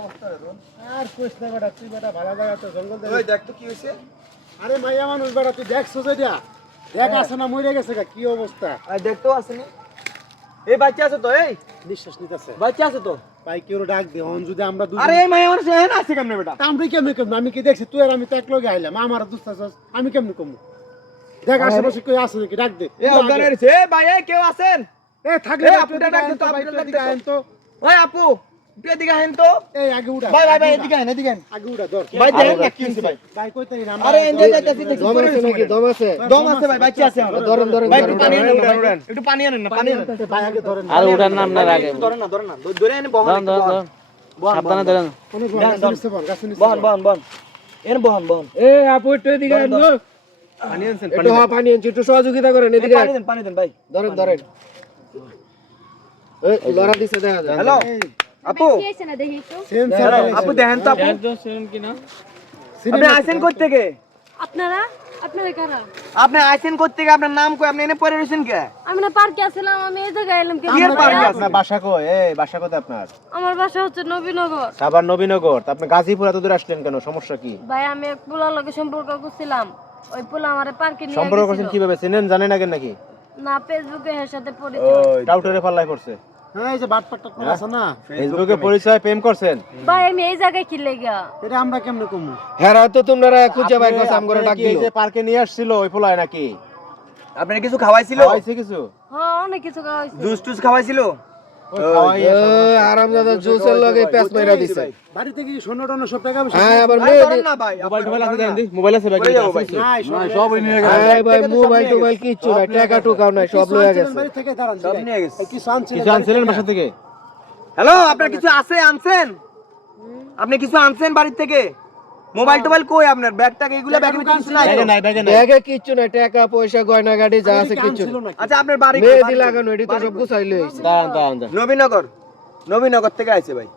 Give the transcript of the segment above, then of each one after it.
অবস্থা রে তোর? আর কইস না বেটা, তুই বেটা ভালো জায়গা তো জঙ্গল দেখে। ওই দেখ তো কি হইছে? আরে মাইয়া মানুষ বেটা, তুই দেখছো যেটা? দেখ আছে না মরে গেছে গা, কি অবস্থা। আর দেখতেও আসেনি। এই বাচ্চা আছে তো এই? নিঃশ্বাস নিতেছে। বাচ্চা আছে তো? ভাই কেউ ডাক দে, হন যদি আমরা দুজন। আরে এই মাইয়া মানুষ এখানে আছে কেমনে বেটা? আমরা কেমনে আমি কি দেখছি তুই আর আমি তো এক লগে আইলাম, আমার দুস্ত আছিস, আমি কেমনে কমু? দেখ আশেপাশে কেউ আছে নাকি, ডাক দে। এ অজ্ঞান হইছে। এ ভাই এই কেউ আছেন? এ থাকলে এ, একটু আপুটা এদিকে ডাক আইন দে তো, তো, ভাই, আপুটা একটু ডাক এদিকে দে তো। আইন তো। ওই আপু, একটু এদিকে আহেন তো। এই আগে উড়া। ভাই ভাই ভাই আগে এদিকে উড়া, আহেন, এদিকে আহেন। আগে উড়া ধর। ভাই দেখেন না কি হইছে ভাই? ভাই কইতারি না আরে এনজয় যাইতাছি দেখি। দম আছে নাকি? দম আছে? দম আছে ভাই, বাচ্চা আছে আমার। ধরেন ভাই একটু পানি আনেন না, ভাই। একটু পানি আনেন না, পানি আনেন। ভাই আগে ধরেন। আর ওটার নাম না রাগে ধরেন না, ধরেন না। ধরে এনে বহন ধরুন একটু ধরুন বহন। ধরুন সাবধানে ধরেন অনেক দেন, গাছ দেন। নিচে বল, গাছ নিচে বহন বল। বহন বহন। এনে বহন বহন। এ আপু একটু এদিকে ধরেন, ধরেন। পানি আনছেন, একটু পানি আনছি একটু সহযোগিতা করেন এদিকে পানি দেন ভাই। ধরেন ধরেন এই লড়া দিছে দেখা যায় হ্যালো আপু, কি হয়েছে না দেখি একটু? সেন্সার আপু দেখেন তো আপু। আপনি আইছেন কই থেকে? আপনারা আপনারা কারা? আপনি আইছেন কই থেকে? আপনার নাম কই? আপনি এনে পড়ে রইছেন কে? আমি না পার্কে আসলাম, আমি এই জায়গায় এলাম কেন? কিয়ের পার্কে আপনার বাসা কই? এই বাসা কোথায় আপনার? আমার বাসা হচ্ছে নবীনগর। সাভার নবীনগর। তা আপনি গাজীপুর এত দূরে আসলেন কেন? সমস্যা কি? ভাই আমি এক পোলার লগে সম্পর্ক করছিলাম, ওই পোলা আমারে পার্কে নিয়ে সম্পর্ক করছেন গেছিল। কিভাবে? চেনেন জানেন আগে নাকি? না ফেসবুকে এর সাথে পরিচয়। টাউটারে পাল্লাই করছে। হ্যাঁ এই যে বাটপাটটা করে আছে না, ফেসবুকে পরিচয় প্রেম করছেন। ভাই আমি এই জায়গায় কি লেগা? এটা আমরা কেমনে কমু? হ্যাঁ তো তোমরা খুঁজে বাইর করছ আম করে ডাক কি এই দিল যে পার্কে নিয়ে আসছিল ওই পোলায় নাকি? আপনার কিছু খাওয়াইছিল? খাওয়াইছে কিছু? হ্যাঁ অনেক কিছু খাওয়াইছে। জুস টুস খাওয়াইছিল? ওই খাওয়াইয়া সব- আরামদাদা জুসের লগে প্যাচ মাইরা দিছে বাড়ি থেকে কি সোনা টোনা সব টাকা পয়সা? হ্যাঁ আবার ভাই মেয়ে ধরেন না ভাই। মোবাইল টোবাইল আছে দেন দি, মোবাইল আছে ভাই? কই যাবো ভাই? নাই সব নিয়ে গেছে। হ্যাঁ ভাই মোবাইল টোবাইল কিচ্ছু নাই টাকা টুকাও নাই সব লয়ে গেছে বাড়ি থেকে দাঁড়ান, সব নিয়ে গেছে। কি আনছিলেন? কিছু আনছিলেন বাসা থেকে? হ্যালো, আপনার কিছু আছে আনছেন? আপনি কিছু আনছেন বাড়ি থেকে? মোবাইল টোবাইল কই আপনার? ব্যাগ টাগ এগুলা ব্যাগের ভিতরে কিছু নাই তো? ব্যাগে নাই, ব্যাগে নাই। ব্যাগে কিচ্ছু নাই টাকা পয়সা গয়না গাড়ি যা আছে কিচ্ছু আনছিল নাই নাকি? আচ্ছা আপনার বাড়ি মেহেদি বাড়ি- লাগানো এটি তো সব গুছাই লইছে দাঁড়ান দাঁড়ান দাঁড়ান। নবীনগর। নবীনগর থেকে আইছে ভাই।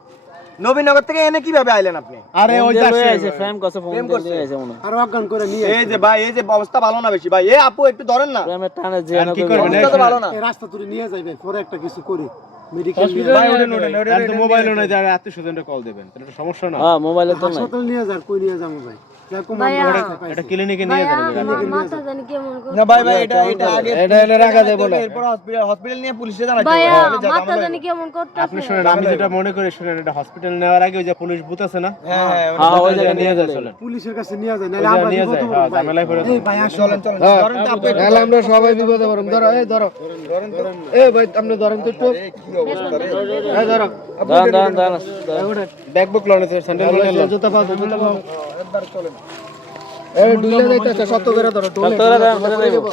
নবীনগর থেকে এনে কিভাবে আইলেন আপনি? আরে ওই যে আছে ফ্রেম কসে ফোন প্রেম করছে। দিয়ে আছে মনে আর অজ্ঞান করে নিয়ে এই যে ভাই, এই যে অবস্থা ভালো না বেশি ভাই। এ আপু একটু ধরেন না। প্রেমের টানে যে আর কি করবেন? অবস্থা তো ভালো না। এই রাস্তা তুলে নিয়ে যাইবে, পরে একটা কিছু করি মেডিকেল Hospital ভাই নিয়ে ওঠেন যাবে। ওঠেন ওঠেন, ওঠেন, মোবাইলও নাই, যারা আত্মীয়স্বজনকে কল দিবেন, তাহলে একটা সমস্যা না। হ্যাঁ মোবাইলে তো নাই হাসপাতাল নিয়ে যার, কই নিয়ে যাবো ভাই? যেরকম ভাইয়া। আমরা এটা ক্লিনিকে নিয়ে ভাইয়া যাবেন। আমার মাথা জানি কেমন করছে। না ভাই ভাই, এটা আগে এটা এনে রাখা যাবে না। এরপর হসপিটাল নিয়ে পুলিশে জানাইতে ভাইয়া হবে। মাথা জানি কেমন আপনি করতেছে। শুনেন, আমি যেটা মনে করি শুনেন, এটা হসপিটাল নেওয়ার আগে ওই যে পুলিশ বুথ আছে না, হ্যাঁ হ্যাঁ হ্যাঁ ওই ওই জায়গায় নিয়ে যায় যাবে চলেন। পুলিশের কাছে নিয়ে যায়, ওই নাহলে জায়গায় আমরা নিয়ে বিপদে যায়, পড়ব হ্যাঁ, ভাই। ঝামেলায় পড়ে এই ভাই আসো। চলেন চলেন হ্যাঁ। ধরেন তো আপু একটু। নাহলে আমরা সবাই বিপদে পড়ব ধরো এই ধরো এ ভাই আপনি ধরেন তো একটু এই ধরো দাঁড়ান দাঁড়ান দাঁড়ান, ব্যাগ বুক লন আছে, স্যান্ডেল লন। জুতা পাও জুতা পাও এই ডুইলা যাইতাছে সত্য করে ধরো সত্য করে ধরো, ধরে দেবো।